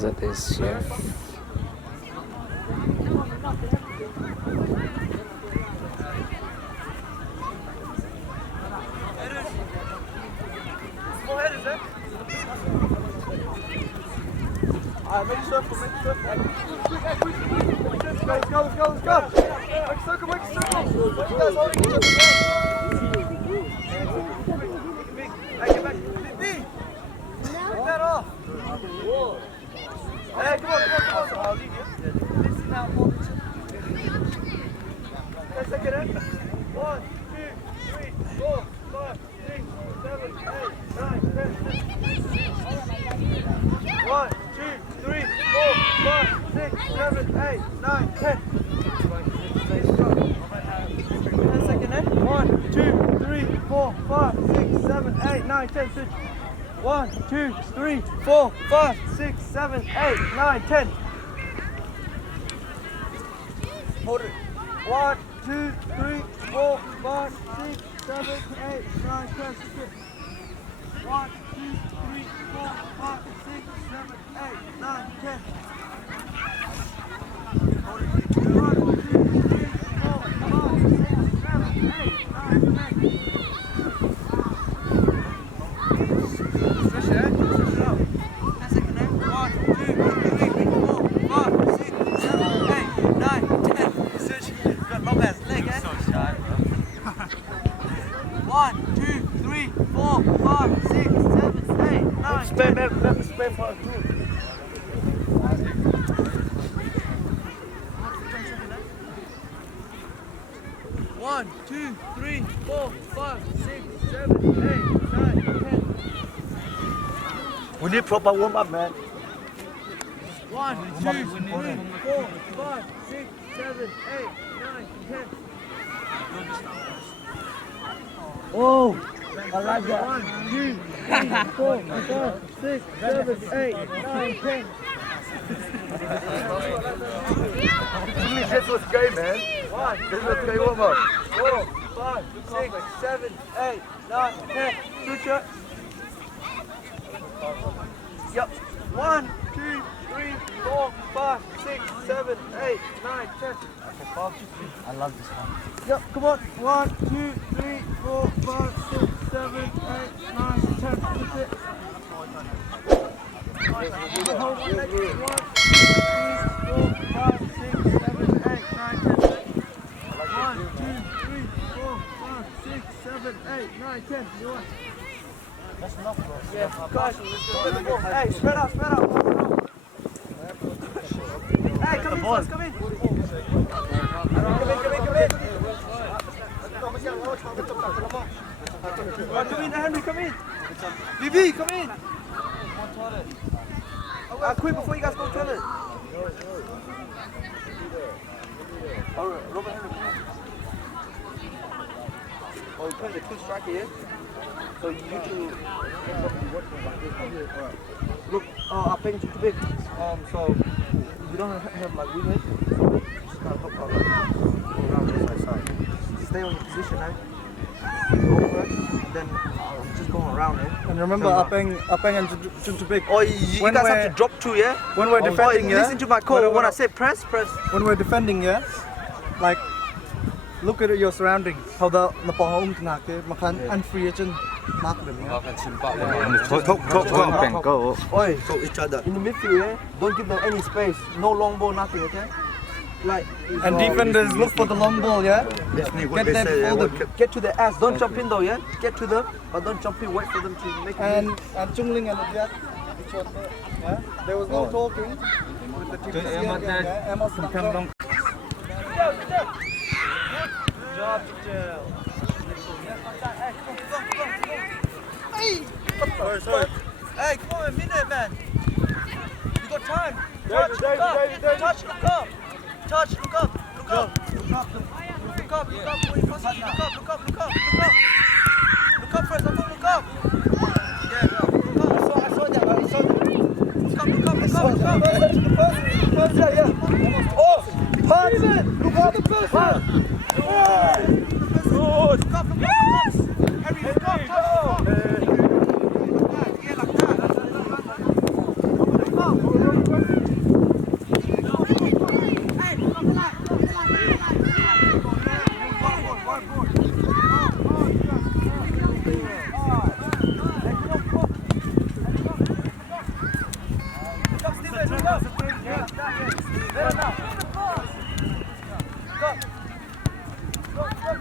That is chef. Make a circle, make a circle. Let's go. Make a circle. What you guys holding each other? Hey, get back. B. Take that off. Hey, come on. I'll leave you. Listen now, hold each other. Okay, second in. 1, 2, 3, 4, 5, 6, 7, 8, 9, 10. 1, 2, 3, 4, 5, 6, 7, 8, 9, 10. 10 second in. 1, 2, 3, 4, 5, 6, 7, 8, 9, 10. Switch. 1, 2, 3, 4, 5, 6, 7, 8, 9, 10. Hold it. 1, 2, 3, 4, 5, 6, 7, 8, 9, 10. Switch. 1, 2, 3, 4, 5, 6, 7, 8, 9, 10. Hold it. 1, 2, 3, 4, 5, 6, 7, 8, 9, 10. Stretch it out. 10 seconds now. 1, 2, 3, 4, 5, 6, 7, 8, 9, 10. Stretch. You've got Lopez's leg, eh? So shy, bro. 1, 2, 3, 4, 5, 6, 7, 8, 9, 10. Spam for a group. 1, 2, 3, 4, 5, 6, 7, 8, 9, 10. We need proper warm up, man. 1, 2, 3, 4, 5, 6, 7, 8, 9, 10. Oh, I like that. 1, 2, 3, 4, 5, 6, 7, 8, 9, 10. This was great, man. This was great warm up. 4, 5, 6, 7, 8, 9, 10. Future. Yep. 1, 2, 3, 4, 5, 6, 7, 8, 9, 10. I love this one. Yep, come on. 1, 2, 3, 4, 5, 6, 7, 8, 9, 10. That's it. Hold on, next. 1, 2, 3, 4, 5, 6, 7, 8, 9, 10. 1, 2, 3, 4, 5, 6, 7, 8, 9, 10. You want? That's enough, bro. Yeah, guys. Hey, spread out. Hey, come in, come in. Come in, Henry, come in. BB, come in. Quick before you guys go to the toilet. Alright, Robert Henry, come in. Oh, you put the 2 striker here. So you two look, Peng too big. So you don't have like wingers. Just gotta hook up, like, go around this side. Stay on your position, eh? Go over, then just go around, eh? And remember, Peng and too big. Oh, you guys have to drop 2, yeah? When we're defending, yeah. Listen to my call. When I say press. When we're defending, yeah. Like, look at your surroundings. How the home tonight, unfree agent. Mark them, yeah. Peng go. Oi, go each other. In the midfield, eh? Don't give them any space. No long ball, nothing, okay? Like. And defenders look for the long ball, yeah. Get to the ass. Don't jump in though, yeah. Get to them, but don't jump in. Wait for them to make. And Chungling and Jack, yeah. There was no talking with the team. Job, Sorry. Hey, come on, a minute, man. You got time. Touch, look up. Look up. Look up first. Look up. Yeah, look up. I saw that. Look up. Yeah. Oh, pass it. Look at the person. Look up. Harry, look up.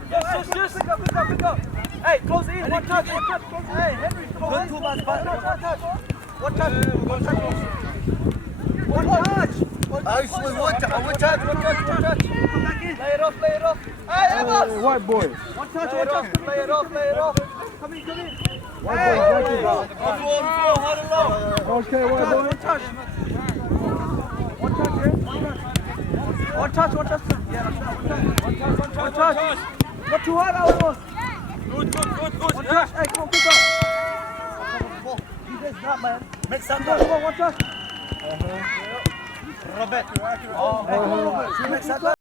Yes. Pick up. Hey, close in. One touch. Hey, Henry, come on. One touch. One touch. Lay it off. Hey, Amos. White boy. One touch. Lay it off. Come in. White boy. Okay, white boy. One touch. One touch. Yeah, one touch. Not too hard, Amos. Good. One touch. Hey, come on, pick up. You guys not, man. Make some. Come on, one touch. Robert. Hey, come on, Robert.